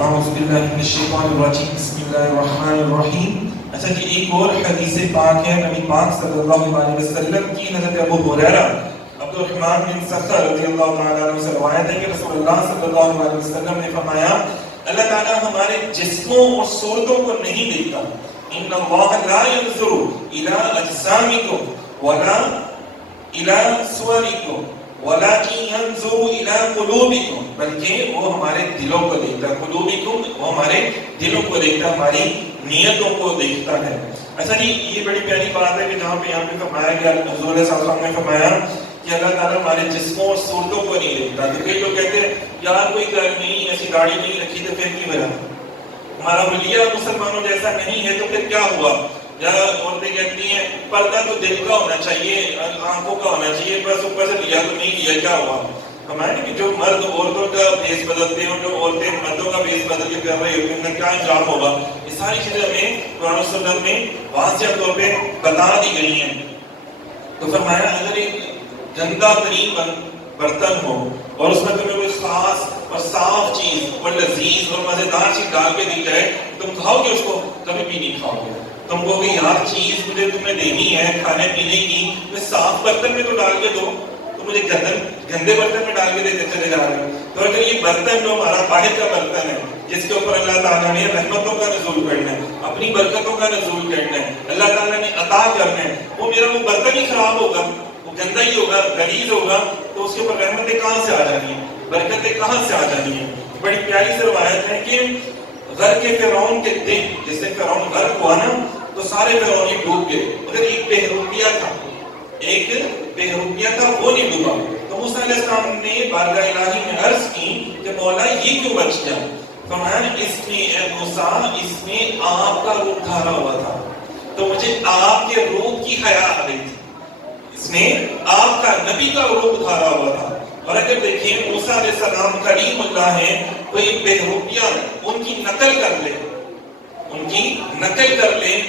اعوذ باللہ من الشیطان الرجیم بسم اللہ الرحمن الرحیم. اچھا جی، ایک اور حدیث پاک ہے نبی پاک صلی اللہ علیہ وسلم کی. حضرت ابو ہریرہ عبد الرحمن بن صخر رضی اللہ تعالیٰ عنہ سے روایت ہے کہ رسول اللہ صلی اللہ علیہ وسلم نے فرمایا اللہ تعالیٰ ہمارے جسموں اور صورتوں کو نہیں دیکھتا. ان اللہ لا ينظر الى اجسامکم ولا الى صورکم ولكن ينظر الى قلوبكم، بلکہ وہ ہمارے دلوں کو دیکھتا ہے. قلوبکم وہ ہمارے دلوں کو دیکھتا ہے، ہماری نیتوں کو دیکھتا ہے. اچھا جی، یہ بڑی پیاری بات ہے کہ جہاں پہ یہاں پہ فرمایا گیا، حضور صلی اللہ علیہ وسلم نے فرمایا کہ اللہ تعالیٰ ہمارے جسموں اور صورتوں کو نہیں دیکھتا. تو کئی لوگ کہتے ہیں یار کوئی گھر نہیں، ایسی گاڑی نہیں رکھی تو پھر کی وجہ، ہمارا حلیہ مسلمانوں جیسا نہیں ہے تو پھر کیا ہوا. یا عورتیں کہتی ہیں پردہ تو دل کا ہونا چاہیے، آنکھوں کا ہونا چاہیے، بس اوپر سے لیا تو نہیں لیا، کیا ہوا. ہمارے کہ جو مرد عورتوں کا بیس بدلتے ہیں اور جو عورتیں مردوں کا بیس بدل کے کر رہی ہوتی ہیں، ان کا کیا انجام ہوگا. یہ ساری چیزیں ہمیں قرآن و سنت میں واضح طور پہ بتا دی گئی ہیں. تو فرمایا اگر ایک گندا ترین برتن ہو اور اس میں تمہیں کوئی خاص اور صاف چیز اور لذیذ اور مزیدار چیز ڈال کے دی جائے، تم کھاؤ گے اس کو؟ کبھی بھی نہیں کھاؤ گے. تم کو کہ یار چیز مجھے تمہیں دینی ہے کھانے پینے کی، میں صاف برتن میں تو ڈال کے دو، تو مجھے گندے برتن میں ڈال کے دیتے چلے جا رہے ہیں. تو اگر یہ برتن جو ہمارا باہر کا برتن ہے جس کے اوپر اللہ تعالیٰ نے رحمتوں کا نزول کرنا ہے، اپنی برکتوں کا نزول کرنا ہے، اللہ تعالیٰ نے عطا کرنا ہے، وہ میرا وہ برتن ہی خراب ہوگا، وہ گندا ہی ہوگا، غلیظ ہوگا، تو اس کے اوپر رحمتیں کہاں سے آ جانی ہیں، برکتیں کہاں سے آ جانی ہیں. بڑی پیاری سی روایت ہے کہ غرق فرعون کے دن، جس سے فرعون غرق ہوا نا تو سارے فرعونی ڈوب گئے، مگر ایک بہروپیہ تھا، وہ نہیں ڈوبا. تو موسیٰ علیہ السلام نے بارگاہ الہی میں عرض کی کہ مولا یہ کیوں بچ گیا؟ فرمایا اس میں اے موسیٰ، اس میں آپ کا روح دھارا ہوا تھا، تو مجھے آپ کے روح کی حیا آ رہی تھی. اس میں آپ کا نبی کا روح دھارا ہوا تھا. اور اگر دیکھیں موسیٰ علیہ السلام کریم اللہ ہیں، کوئی بہروپیہ ان کی نقل کر لیں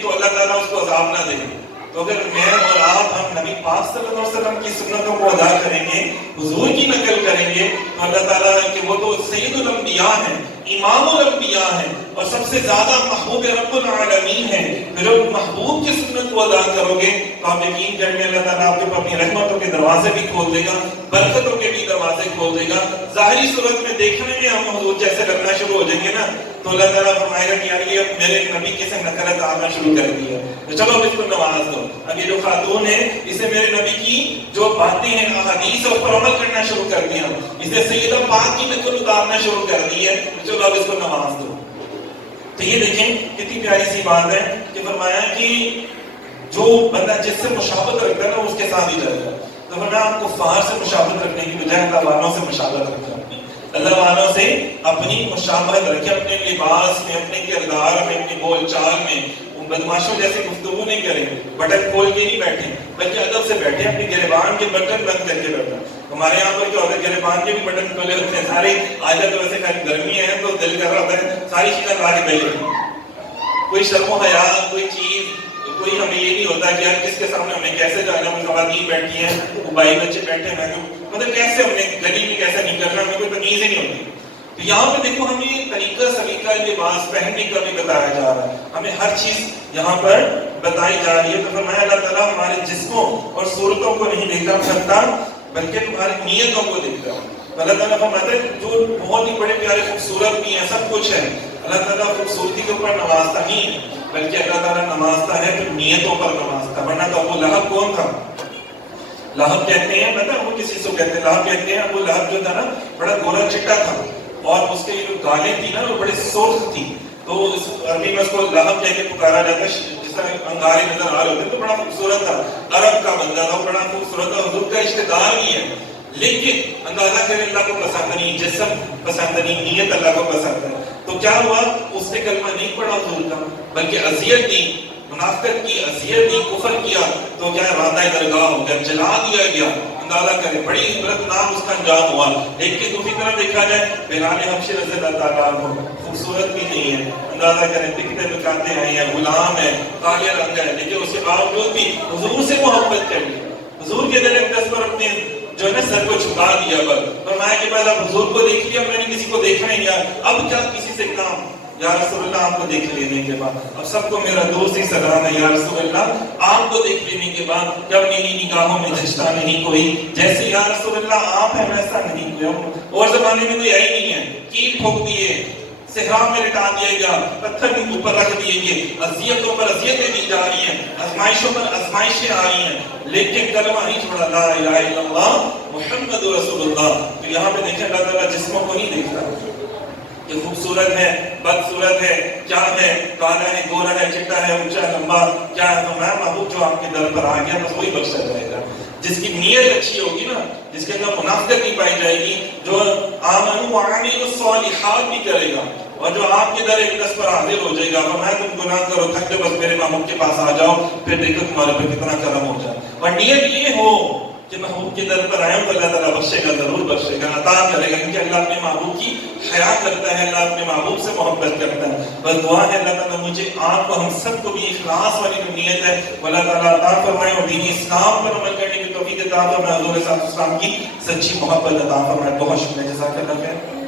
تو اللہ تعالیٰ اس کو عذاب نہ دے. تو اگر میں اور آپ ہم نبی پاک صلی اللہ علیہ وسلم کی سنتوں کو ادا کریں گے، حضور کی نقل کریں گے، تو اللہ تعالیٰ کہ وہ تو سید الانبیاء ہیں، امام الانبیاء ہیں اور سب سے زیادہ محبوب رب العالمین ہیں. جو محبوب کی سنت کو ادا کرو گے تو آپ یقین کریں اللہ تعالیٰ آپ کے اوپر اپنی رحمتوں کے دروازے بھی کھول دے گا، برکتوں کے بھی دروازے کھول دے گا. ظاہری صورت میں دیکھنے میں ہم حضور جیسے لگنا شروع ہو جائیں گے نا، تو اللہ تعالیٰ فرمائے گا کہ یار یہ میرے نبی کی سے نقلت آنا شروع کر دی ہے، تو چلو اب اس کو نواز دو. اب یہ جو خاتون ہے اسے میرے نبی کی جو باتیں ہیں احادیث اور پر عمل کرنا شروع کر دیا، اسے سیدہ پاک کی نقل اتارنا شروع کر دی ہے، تو چلو اب اس کو نواز دو. تو یہ دیکھیں کتنی پیاری سی بات ہے کہ فرمایا کہ جو بندہ جس سے مشابہت رکھتا ہے نا اس کے ساتھ ہی جائے گا. تو فرمایا آپ کفار سے مشابہت رکھنے کی بجائے اللہ والوں سے مشابہت رکھیں، اللہ والوں سے اپنی مشابہت رکھیں، اپنے لباس میں، اپنے کردار میں، اپنی بول چال میں. بدماشوں جیسے گفتگو نہیں کریں، بٹن کھول کے نہیں بیٹھیں، بلکہ ادب سے بیٹھیں، اپنی گریبان کے بٹن بند کر کے بیٹھیں. ہمارے یہاں پر کیا ہوتا ہے گریبان کے بھی بٹن کھولے ہوتے ہیں سارے. آج تو ویسے گرمی ہے تو دل کر رہا ہوتا ہے ساری چیزیں لا کے بیٹھے، کوئی شرم و حیا کوئی چیز، کوئی ہمیں یہ نہیں ہوتا کہ یار کس کے سامنے ہمیں کیسے جانا. کوئی خواتین بیٹھی ہیں، وہ بھائی بچے بیٹھے ہیں، مطلب کیسے ہم نے گلی میں کیسے نہیں کرنا، ہمیں کوئی تمیز ہی نہیں ہوتی. تو یہاں پہ دیکھو ہمیں طریقہ سلیقہ لباس پہننے کا بھی بتایا جا رہا ہے، ہمیں ہر چیز یہاں پر بتائی جا رہی ہے. تو فرمایا اللہ تعالیٰ ہمارے جسموں اور صورتوں کو نہیں دیکھتا کرتا بلکہ تمہاری نیتوں کو دیکھتا. اللہ تعالیٰ فرماتا ہے جو بہت ہی بڑے پیارے خوبصورت بھی ہیں، سب کچھ ہے، اللہ تعالیٰ خوبصورتی کے اوپر نوازتا ہی بلکہ اللہ تعالیٰ نوازتا ہے تو نیتوں پر نوازتا. ورنہ تو ابو لہب کون تھا؟ لہب کہتے ہیں، پتہ وہ کسی سے کہتے ہیں، لہب کہتے ہیں ابو لہب جو تھا نا بڑا گورا چٹا تھا اور اس کے جو گالیں تھی نا وہ بڑے سرخ تھی، تو اس عربی میں اس کو لہب کہہ کے پکارا جاتا ہے. جس طرح انگارے نظر آ رہے ہوتے تو بڑا خوبصورت تھا، عرب کا بندہ تھا، بڑا خوبصورت تھا، حضور کا رشتہ دار بھی ہے. لیکن اندازہ کریں اللہ کو پسند نہیں، جسم پسند نہیں، نیت اللہ کو پسند ہے. تو کیا ہوا؟ اس نے کلمہ نہیں پڑھا حضور کا بلکہ اذیت دی، منافقت کی، اذیت دی، کفر کیا، تو کیا راندہ درگاہ ہو گیا، جلا دیا گیا. اندازہ کریں بڑی عبرتناک اس کا انجام ہوا. لیکن دوسری طرف دیکھا جائے بلال حبشی رضی اللہ تعالیٰ عنہ خوبصورت بھی نہیں ہے، اندازہ کریں دکھتے بکاتے ہیں، غلام ہے، کالے رنگ ہے، لیکن اس کے باوجود بھی حضور سے محبت کر لی، حضور کے دل اقدس پر اپنے جو ہے نا سر کو چھپا دیا. پر فرمایا کہ بعد اب حضور کو دیکھ لیا، میں نے کسی کو دیکھا نہیں، اب کیا کسی سے کام یا رسول اللہ آپ کو دیکھ لینے کے بعد، اب سب کو میرا دوست ہی سلام ہے، یا رسول اللہ آپ کو دیکھ لینے کے بعد جب میری نگاہوں میں دھستا نہیں کوئی، جیسے یا رسول اللہ آپ ہیں ویسا نہیں کوئی، اور زمانے میں تو یہی نہیں ہے، کیل ٹھوک دیے، صحرا میں لٹا دیا گیا، پتھر کے اوپر رکھ دیے گئے، اذیتوں پر اذیتیں دی جا رہی ہیں، آزمائشوں پر آزمائشیں آ رہی ہیں، لیکن کلمہ نہیں چھوڑا، لا الہ الا اللہ محمد رسول اللہ۔ تو یہاں پہ دیکھیں اللہ تعالیٰ جسموں کو نہیں دیکھتا کہ خوبصورت ہے، بدصورت ہے، کیا ہے، کالا ہے، گورا ہے، چٹا ہے، اونچا ہے، لمبا کیا ہے، تو میں محبوب جو آپ کے در پر آ گیا بس وہی بخشا جائے گا، جس کی نیت اچھی ہوگی نا، جس کے اندر منافقت نہیں پائی جائے گی، جو آمنوا وعملوا الصالحات بھی کرے گا، اور جو آپ کے در ایک دس پر حاضر ہو جائے گا، فرمایا تم گناہ کرو تھک کے بس میرے محبوب کے پاس آ جاؤ، پھر دیکھو تمہارے پہ کتنا کرم ہو جائے، اور نیت یہ ہو کہ محبوب کے در پر آئے تو اللہ تعالیٰ بخشے گا، ضرور بخشے گا، عطا کرے گا، کیونکہ اللہ اپنے محبوب کی حیا کرتا ہے، اللہ اپنے محبوب سے محبت کرتا ہے۔ بس دعا ہے اللہ تعالیٰ مجھے آپ کو ہم سب کو بھی اخلاص والی جو نیت ہے اللہ تعالیٰ عطا فرمائے، اور دین اسلام پر عمل کرنے کی توفیق عطا فرمائے، حضور صلی اللہ علیہ وسلم کی سچی محبت عطا فرمائے۔ بہت شکریہ، جزاک اللہ خیر۔